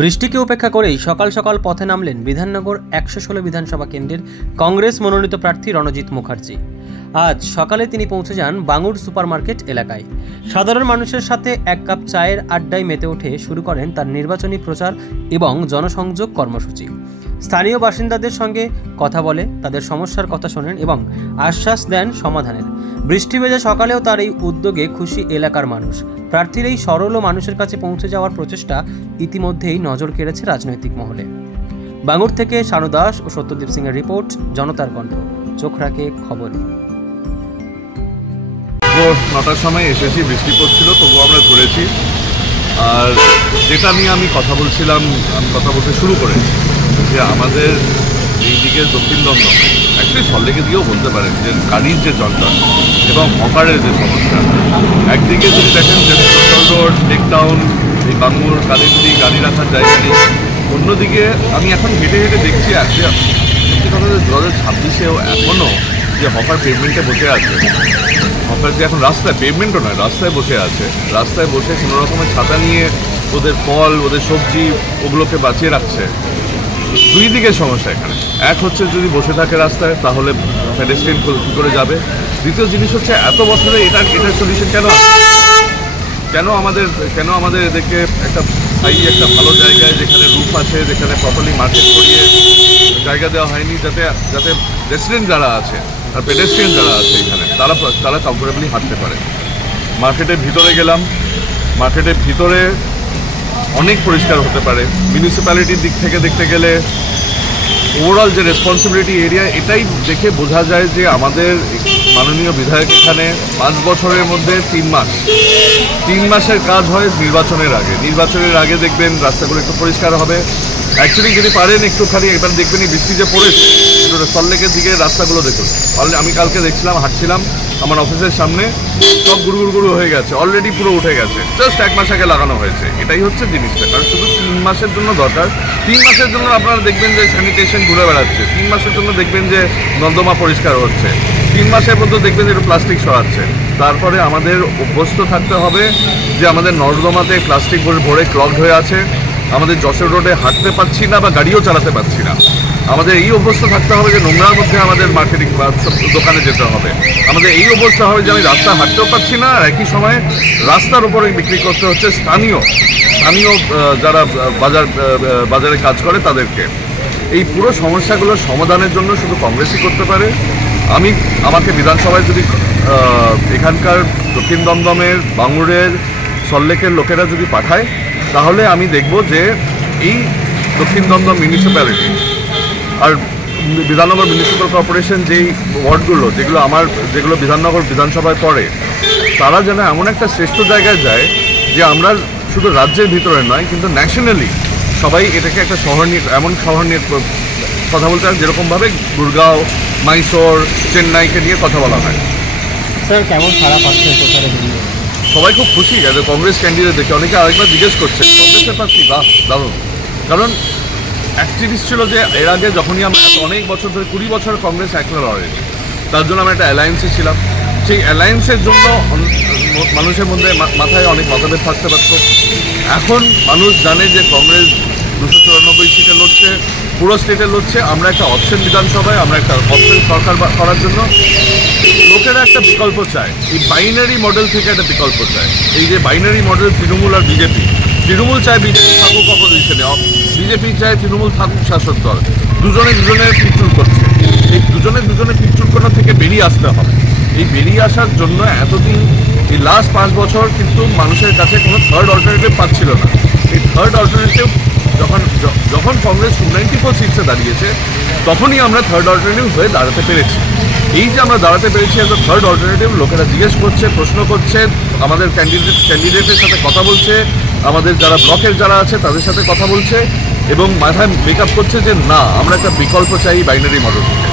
বৃষ্টিকে উপেক্ষা করেই সকাল সকাল পথে নামলেন বিধাননগর ১১৬ বিধানসভা কেন্দ্রের কংগ্রেস মনোনীত প্রার্থী রণজিৎ মুখার্জি। আজ সকালে তিনি পৌঁছে যান বাঙুর সুপারমার্কেট এলাকায়। সাধারণ মানুষের সাথে এক কাপ চায়ের আড্ডায় মেতে উঠে শুরু করেন তার নির্বাচনী প্রচার এবং জনসংযোগ কর্মসূচি। স্থানীয় বাসিন্দাদের সঙ্গে কথা বলে তাদের সমস্যার কথা শোনেন এবং আশ্বাস দেন সমাধানের। বৃষ্টি ভেজা সকালেও তার এই উদ্যোগে খুশি এলাকার মানুষ। প্রার্থীর এই সরল ও মানুষের কাছে পৌঁছে যাওয়ার প্রচেষ্টা ইতিমধ্যেই নজর কেড়েছে রাজনৈতিক মহলে। বাঙুর থেকে শানু দাস ও সত্যদীপ সিং এর রিপোর্ট, জনতার কণ্ঠ। চোখ রাখে খবরে। 9টার সময় এসেছি, বৃষ্টি পড়ছিল, তবুও আমরা ঘুরেছি। আর যেটা নিয়ে আমি কথা বলতে শুরু করেছি যে আমাদের এই দিকে দক্ষিণ দমদম, অ্যাকচুয়ালি সল্লেকে দিয়েও বলতে পারেন যে গাড়ির যে জঞ্জাল এবং হকারের যে সমস্যা। একদিকে যদি দেখেন যে সেন্ট্রাল রোড, টেকটাউন, এই বাঙুর কালীগুলি গাড়ি রাখার জায়গা নেই। অন্যদিকে আমি এখন হেঁটে হেঁটে দেখছি সত্যি কথা যে 2026-এও এখনও যে হকার পেভমেন্টে বসে আছে, হকার যে এখন রাস্তায়, পেভমেন্টও নয়, রাস্তায় বসে আছে, রাস্তায় বসে কোনো রকমের ছাতা নিয়ে ওদের ফল, ওদের সবজি ওগুলোকে বাঁচিয়ে রাখছে। দুই দিকে সমস্যা এখানে। এক হচ্ছে যদি বসে থাকে রাস্তায় তাহলে পেডেস্ট্রিয়ান কী করে যাবে। দ্বিতীয় জিনিস হচ্ছে এত বছরে এটার সলিউশন কেন আমাদের এদেরকে একটা ভালো জায়গায় যেখানে রুফ আছে, যেখানে প্রপারলি মার্কেট করিয়ে জায়গা দেওয়া হয়নি, যাতে রেসিডেন্ট যারা আছে আর পেডেস্ট্রিয়ান যারা আছে এখানে তারা কমফোর্টেবলি হাঁটতে পারে। মার্কেটের ভিতরে গেলাম, মার্কেটের ভিতরে অনেক পরিষ্কার হতে পারে। মিউনিসিপ্যালিটির দিক থেকে দেখতে গেলে ওভারঅল যে রেসপন্সিবিলিটি এরিয়া, এটাই দেখে বোঝা যায় যে আমাদের মাননীয় বিধায়ক এখানে 5 বছরের মধ্যে 3 মাসের কাজ হয় নির্বাচনের আগে দেখবেন রাস্তাগুলো একটু পরিষ্কার হবে। অ্যাকচুয়ালি যদি পারেন একটুখানি এবার দেখবেন এই বৃষ্টি যে পড়েছে, একটু সল্লেকের দিকে রাস্তাগুলো দেখুন। আমি কালকে দেখছিলাম, হাঁটছিলাম আমার অফিসের সামনে, সব গুরু হয়ে গেছে, অলরেডি পুরো উঠে গেছে, জাস্ট 1 মাস আগে লাগানো হয়েছে। এটাই হচ্ছে জিনিসটা। কারণ শুধু 3 মাসের জন্য দরকার। 3 মাসের জন্য আপনারা দেখবেন যে স্যানিটেশন ঘুরে বেড়াচ্ছে, 3 মাসের জন্য দেখবেন যে নর্দমা পরিষ্কার হচ্ছে, 3 মাসের মধ্যে দেখবেন যে একটু প্লাস্টিক সরাচ্ছে। তারপরে আমাদের অভ্যস্ত থাকতে হবে যে আমাদের নর্দমাতে প্লাস্টিক ভরে ক্লগড হয়ে আছে, আমাদের যশোর রোডে হাঁটতে পারছি না বা গাড়িও চালাতে পারছি না। আমাদের এই অভ্যস্ত থাকতে হবে যে নোংরার মধ্যে আমাদের মার্কেটিং বা দোকানে যেতে হবে। আমাদের এই অবস্থা হবে যে আমি রাস্তা হাঁটতেও পারছি না, আর একই সময় রাস্তার উপরে বিক্রি করতে হচ্ছে স্থানীয় যারা বাজারে কাজ করে তাদেরকে। এই পুরো সমস্যাগুলোর সমাধানের জন্য শুধু কংগ্রেসই করতে পারে। আমাকে বিধানসভায় যদি এখানকার দক্ষিণ দমদমের, বাঙুরের, সল্লেকের লোকেরা যদি পাঠায়, তাহলে আমি দেখব যে এই দক্ষিণ দমদম মিউনিসিপ্যালিটি আর বিধাননগর মিউনিসিপ্যাল কর্পোরেশন যেই ওয়ার্ডগুলো যেগুলো বিধাননগর বিধানসভায় পড়ে, তারা যেন এমন একটা শ্রেষ্ঠ জায়গায় যায় যে আমরা শুধু রাজ্যের ভিতরে নয় কিন্তু ন্যাশনালি সবাই এটাকে একটা এমন শহর নিয়ে কথা বলতে হয় যেরকমভাবে গুরগাঁও, মাইসোর, চেন্নাইকে নিয়ে কথা বলা হয়। স্যার, কেমন সারা পাচ্ছেন প্রচারে? সবাই খুব খুশি যাতে কংগ্রেস ক্যান্ডিডেট দেখে। অনেকে আরেকবার জিজ্ঞেস করছে কংগ্রেসের প্রার্থী, বাহ দারুণ। কারণ অ্যাক্টিভিস ছিল যে এর আগে যখনই আমরা অনেক বছর ধরে 20 বছর কংগ্রেস একলা লড়ে, তার জন্য আমরা একটা অ্যালায়েন্সে ছিলাম। সেই অ্যালায়েন্সের জন্য মানুষের মধ্যে মাথায় অনেক মতভেদ থাকতে পারত। এখন মানুষ জানে যে কংগ্রেস 294 সিটে লড়ছে, পুরো স্টেটে লড়ছে। আমরা একটা অপশন বিধানসভায়, আমরা একটা অপশন সরকার করার জন্য লোকেরা একটা বিকল্প চায়। এই বাইনারি মডেল থেকে একটা বিকল্প চায়। এই যে বাইনারি মডেল, তৃণমূল আর বিজেপি, তৃণমূল চায় বিজেপি থাকুক অপোজিশনে, বিজেপি চায় তৃণমূল থাকুক শাসক দল। দুজনের পিছুল করছে। এই দুজনের পিছুল করা থেকে বেরিয়ে আসতে হবে। এই বেরিয়ে আসার জন্য এতদিন এই লাস্ট 5 বছর কিন্তু মানুষের কাছে কোনো থার্ড অল্টারনেটিভ পাচ্ছিল না। এই থার্ড অল্টারনেটিভ যখন কংগ্রেস 94 সিটসে দাঁড়িয়েছে, তখনই আমরা থার্ড অল্টারনেটিভ হয়ে দাঁড়াতে পেরেছি। এই যে আমরা দাঁড়াতে পেরেছি এজ এ থার্ড অল্টারনেটিভ, লোকেরা জিজ্ঞেস করছে, প্রশ্ন করছে, আমাদের ক্যান্ডিডেটের সাথে কথা বলছে, আমাদের যারা ব্লকের যারা আছে তাদের সাথে কথা বলছে এবং মাথায় মেকআপ করছে যে না, আমরা একটা বিকল্প চাই বাইনারি মডেল থেকে।